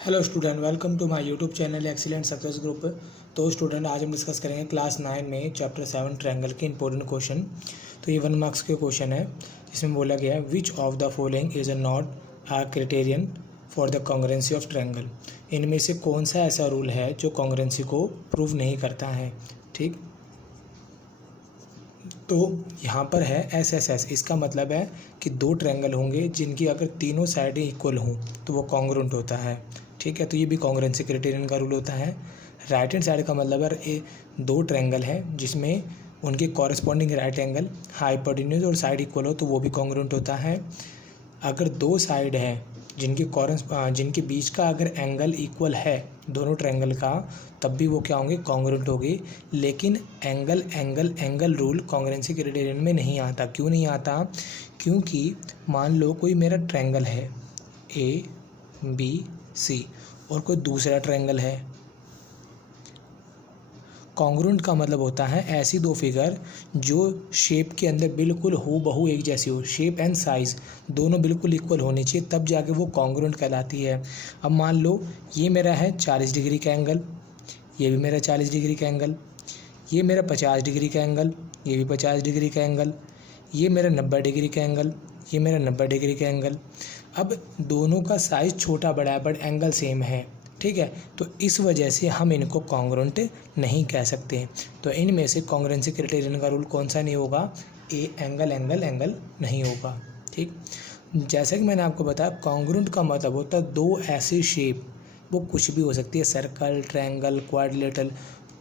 Hello student, welcome to my YouTube channel excellent success group. तो student, आज हम discuss करेंगे क्लास 9 में चैप्टर 7 ट्रायंगल के इंपॉर्टेंट क्वेश्चन। तो ये 1 मार्क्स के क्वेश्चन है, जिसमें बोला गया है which of the following is not a criterion for the congruency of triangle. इनमें से कौन सा ऐसा रूल है जो कॉन्ग्रुएंसी को प्रूव नहीं करता है। ठीक, तो यहाँ पर है एस। इसका मतलब है कि दो ट्रायंगल होंगे जिनकी अगर तीनों साइडें इक्वल हों तो वो कॉन्ग्रुएंट होता है। ठीक है, तो ये भी कॉन्ग्रुएंसी क्राइटेरियन का रूल होता है। राइट हैंड साइड का मतलब है दो ट्रायंगल है जिसमें उनके कॉरेस्पॉन्डिंग राइट एंगल हाइपोटेन्यूज और साइड इक्वल हो तो वो भी कॉन्ग्रुएंट होता है। अगर दो साइड हैं जिनके बीच का अगर एंगल इक्वल है दोनों ट्रायंगल का, तब भी वो क्या होंगे, कॉन्ग्रुएंट होगी। लेकिन एंगल रूल कॉन्ग्रुएंसी क्राइटेरियन में नहीं आता। क्यों नहीं आता? क्योंकि मान लो कोई मेरा ट्रायंगल है ABC और कोई दूसरा ट्रायंगल है। कॉन्ग्रुएंट का मतलब होता है ऐसी दो फिगर जो शेप के अंदर बिल्कुल हूबहू एक जैसी हो, शेप एंड साइज़ दोनों बिल्कुल इक्वल होनी चाहिए, तब जाके वो कॉन्ग्रुएंट कहलाती है। अब मान लो ये मेरा है 40 डिग्री का एंगल, ये भी मेरा 40 डिग्री का एंगल, ये मेरा 50 डिग्री का एंगल, ये भी 50 डिग्री का एंगल, ये मेरा 90 डिग्री का एंगल, ये मेरा 90 डिग्री का एंगल। अब दोनों का साइज़ छोटा बड़ा है बट एंगल सेम है। ठीक है, तो इस वजह से हम इनको कॉन्ग्रुएंट नहीं कह सकते। तो इनमें से कॉन्ग्रुएंसी क्राइटेरियन का रूल कौन सा नहीं होगा? एंगल नहीं होगा। ठीक, जैसा कि मैंने आपको बताया, कॉन्ग्रुएंट का मतलब होता है दो ऐसी शेप, वो कुछ भी हो सकती है, सर्कल, ट्रायंगल, क्वाड्रिलेटरल।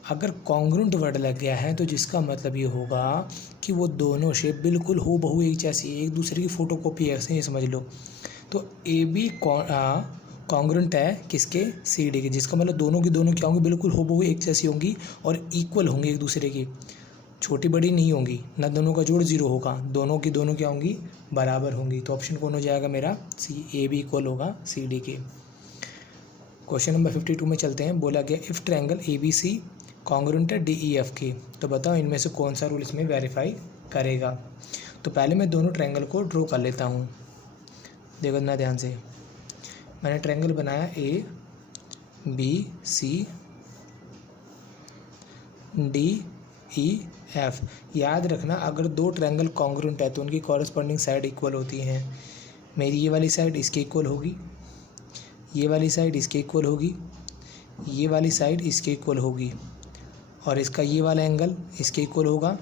अगर कॉन्ग्रुएंट वर्ड लग गया है तो जिसका मतलब ये होगा कि वो दोनों शेप बिल्कुल हूबहू एक जैसी, एक दूसरे की फ़ोटोकॉपी है, ऐसे ही समझ लो। तो AB कॉन्ग्रुएंट है किसके? CD के, जिसका मतलब दोनों की दोनों क्या होंगी, बिल्कुल हूबहू एक जैसी होंगी और इक्वल होंगी एक दूसरे की, छोटी बड़ी नहीं होंगी, ना दोनों का जोड़ 0 होगा, दोनों की दोनों क्या होंगी, बराबर होंगी। तो ऑप्शन कौन हो जाएगा मेरा? AB इक्वल होगा CD के। क्वेश्चन नंबर 52 में चलते हैं। बोला गया इफ़ ट्रायंगल ABC कॉन्ग्रुएंट है DEF के, तो बताओ इनमें से कौन सा रूल इसमें वेरीफाई करेगा। तो पहले मैं दोनों ट्रायंगल को ड्रॉ कर लेता हूँ। देखो ना ध्यान से, मैंने ट्रायंगल बनाया ABCDEF। याद रखना, अगर दो ट्रायंगल कॉन्ग्रुएंट है तो उनकी कॉरेस्पॉन्डिंग साइड इक्वल होती हैं। मेरी ये वाली साइड इसके इक्वल होगी, ये वाली साइड इसके इक्वल होगी, ये वाली साइड इसके इक्वल होगी, और इसका ये वाला एंगल इसके इक्वल होगा।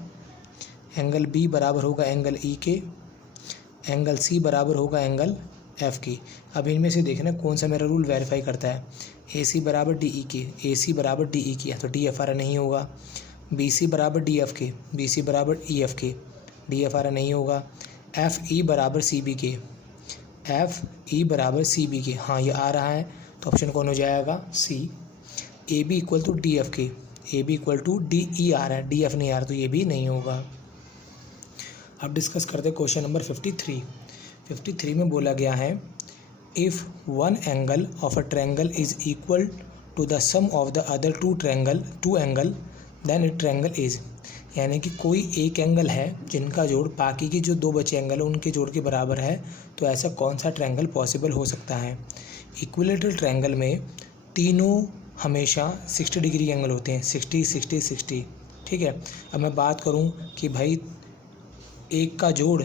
एंगल B बराबर होगा एंगल E के, एंगल C बराबर होगा एंगल F की। अब इनमें से देखना कौन सा मेरा रूल वेरीफाई करता है। AC बराबर DE के, AC बराबर DE की, तो DFR नहीं होगा। BC बराबर DF के, BC बराबर EF के, DFR नहीं होगा। FE बराबर CB के, FE बराबर CB के, हाँ ये आ रहा है, तो ऑप्शन कौन हो जाएगा? C। AB equal to DF के, AB इक्वल टू DE आ रहा है, DF नहीं आ रहा, तो ये भी नहीं होगा। अब डिस्कस करते हैं क्वेश्चन नंबर 53 में बोला गया है if one angle of a triangle is equal to the sum of the other two angle then it triangle is. यानी कि कोई एक एंगल है जिनका जोड़ बाकी के जो दो बचे एंगल हैं उनके जोड़ के बराबर है, तो ऐसा कौन सा ट्रायंगल पॉसिबल हो सकता है। इक्विलैटरल ट्रायंगल में तीनों हमेशा 60 डिग्री एंगल होते हैं, 60 60 60। ठीक है, अब मैं बात करूं कि भाई एक का जोड़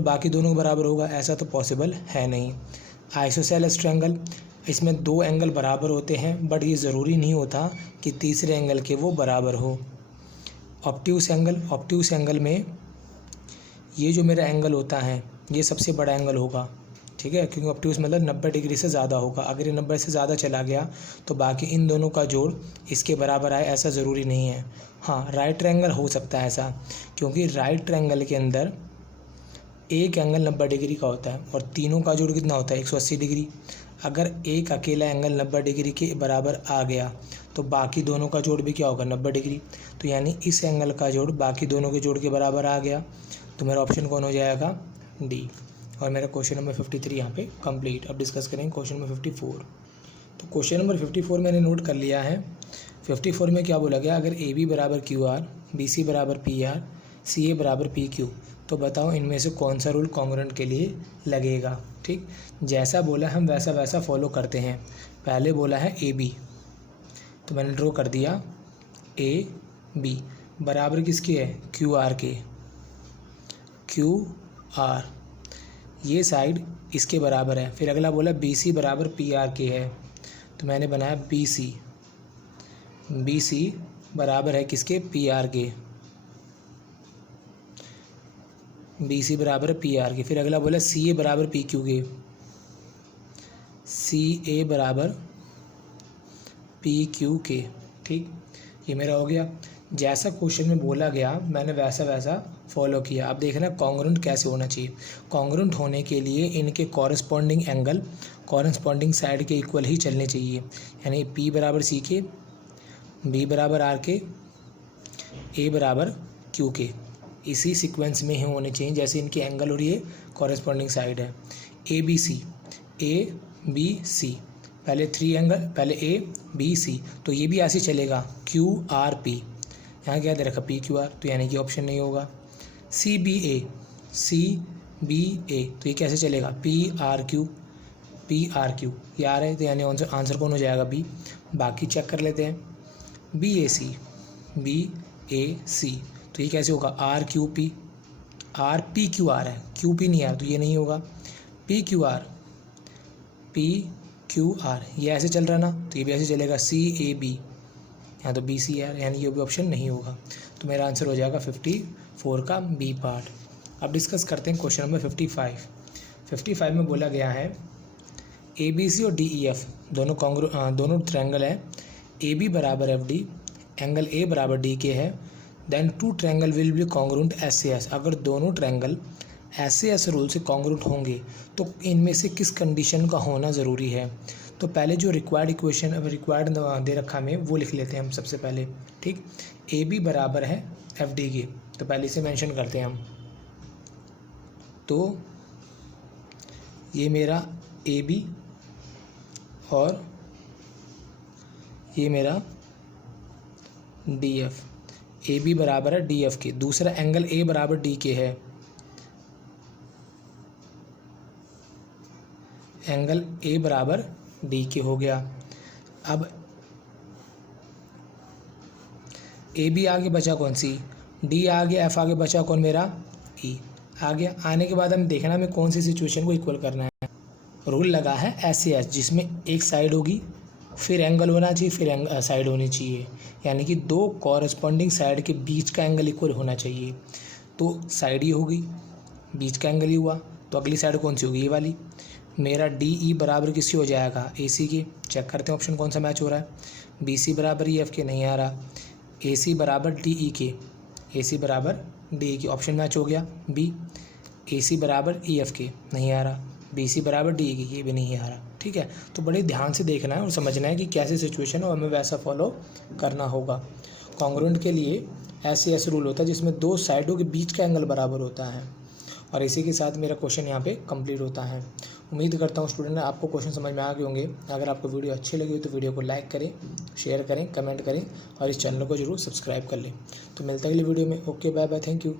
बाकी दोनों के बराबर होगा, ऐसा तो पॉसिबल है नहीं। आइसोसेलेस ट्रायंगल, इसमें दो एंगल बराबर होते हैं बट ये ज़रूरी नहीं होता कि तीसरे एंगल के वो बराबर हो। ऑब्ट्यूस एंगल में ये जो मेरा एंगल होता है ये सबसे बड़ा एंगल होगा। ठीक है, क्योंकि ऑब्ट्यूस मतलब 90 डिग्री से ज़्यादा होगा। अगर ये 90 से ज़्यादा चला गया तो बाकी इन दोनों का जोड़ इसके बराबर आए, ऐसा ज़रूरी नहीं है। हाँ, राइट ट्रायंगल हो सकता है ऐसा, क्योंकि राइट ट्रायंगल के अंदर एक एंगल 90 डिग्री का होता है और तीनों का जोड़ कितना होता है, 180 डिग्री। अगर एक अकेला एंगल 90 डिग्री के बराबर आ गया तो बाकी दोनों का जोड़ भी क्या होगा, 90 डिग्री। तो यानी इस एंगल का जोड़ बाकी दोनों के जोड़ के बराबर आ गया, तो मेरा ऑप्शन कौन हो जाएगा? D। और मेरा क्वेश्चन नंबर 53 यहाँ पे कंप्लीट। अब डिस्कस करेंगे क्वेश्चन नंबर 54। तो क्वेश्चन नंबर 54 मैंने नोट कर लिया है। 54 में क्या बोला गया, अगर AB बराबर QR, BC बराबर PR, CA बराबर PQ, तो बताओ इनमें से कौन सा रूल कॉन्ग्रुएंट के लिए लगेगा। ठीक, जैसा बोला हम वैसा वैसा फॉलो करते हैं। पहले बोला है ए बी, तो मैंने ड्रॉ कर दिया ए बी बराबर किसके है, क्यू आर के, क्यू आर ये साइड इसके बराबर है। फिर अगला बोला बी सी बराबर पी आर के है, तो मैंने बनाया बी सी, बी सी बराबर है किसके, पी आर के, बी सी बराबर है पी आर के। फिर अगला बोला सी ए बराबर पी क्यू के, सी ए बराबर पी क्यू के। ठीक, ये मेरा हो गया। जैसा क्वेश्चन में बोला गया मैंने वैसा वैसा फॉलो किया। अब देखना कॉन्ग्रुएंट कैसे होना चाहिए। कॉन्ग्रुएंट होने के लिए इनके कॉरेस्पॉन्डिंग एंगल कॉरेस्पॉन्डिंग साइड के इक्वल ही चलने चाहिए। यानी पी बराबर सी के, बी बराबर आर के, ए बराबर क्यू के, इसी सीक्वेंस में ही होने चाहिए जैसे इनके एंगल और ये कॉरेस्पॉन्डिंग साइड है। A B C, A B सी, पहले 3 एंगल, पहले ए बी सी, तो ये भी ऐसे चलेगा क्यू आर पी, यहाँ क्या दे रखा पी क्यू आर, तो यानी कि ऑप्शन नहीं होगा। सी बी ए, सी बी ए, तो ये कैसे चलेगा, P R Q, P are Q, ये आ रहा है, तो यानी आंसर कौन हो जाएगा, बी। बाकी चेक कर लेते हैं। बी ए सी, बी ए सी, तो ये कैसे होगा, R Q P, R P Q R है, क्यू पी नहीं आ रहा, तो ये नहीं होगा। P Q R, P Q R, ये ऐसे चल रहा ना, तो ये भी ऐसे चलेगा। सी ए बी, यहाँ तो बी सी है, यानी ये भी ऑप्शन नहीं होगा। तो मेरा आंसर हो जाएगा 54 का बी पार्ट। अब डिस्कस करते हैं क्वेश्चन नंबर 55। 55 में बोला गया है ए बी सी और डी ई एफ दोनों ट्रायंगल है। ए बी बराबर एफ डी, एंगल ए बराबर डी के है। Then 2 triangle will be congruent S A S. अगर दोनों triangle S A S rule से कॉन्ग्रुएंट होंगे तो इनमें से किस कंडीशन का होना ज़रूरी है। तो पहले जो रिक्वायर्ड इक्वेशन रिक्वायर्ड दे रखा हमें वो लिख लेते हैं हम सबसे पहले। ठीक, ए बी बराबर है एफ डी के, तो पहले इसे मेंशन करते हैं हम। तो ये मेरा ए बी और ये मेरा डी एफ, ए बी बराबर है डी एफ के। दूसरा एंगल ए बराबर डी के है, एंगल ए बराबर डी के हो गया। अब ए बी आगे बचा कौन सी, डी आगे, एफ आगे बचा कौन मेरा, ई आ गया। आने के बाद हम देखना हमें कौन सी सिचुएशन को इक्वल करना है। रूल लगा है एस ए एस, जिसमें एक साइड होगी, फिर एंगल होना चाहिए, फिर साइड होनी चाहिए, यानी कि 2 कॉरेस्पॉन्डिंग साइड के बीच का एंगल इक्वल होना चाहिए। तो साइड ये होगी, बीच का एंगल ही हुआ, तो अगली साइड कौन सी होगी, ये वाली। मेरा डी ई बराबर किसकी हो जाएगा, ए सी के। चेक करते हैं ऑप्शन कौन सा मैच हो रहा है। बी सी बराबर ई एफ के, नहीं आ रहा। ए सी बराबर डी ई के, ए सी बराबर डी ई के, ऑप्शन मैच हो गया बी। ए सी बराबर ई एफ के, नहीं आ रहा। बी सी बराबर डी ई के, ये भी नहीं आ रहा। ठीक है, तो बड़े ध्यान से देखना है और समझना है कि कैसे सिचुएशन हो, हमें वैसा फॉलो करना होगा। कॉन्ग्रुएंट के लिए ऐसे रूल होता है जिसमें 2 साइडों के बीच का एंगल बराबर होता है। और इसी के साथ मेरा क्वेश्चन यहाँ पे कंप्लीट होता है। उम्मीद करता हूँ स्टूडेंट आपको क्वेश्चन समझ में आ गए होंगे। अगर आपको वीडियो अच्छी लगी हो तो वीडियो को लाइक करें, शेयर करें, कमेंट करें और इस चैनल को जरूर सब्सक्राइब कर लें। तो मिलते हैं अगली वीडियो में। Okay, bye bye, thank you.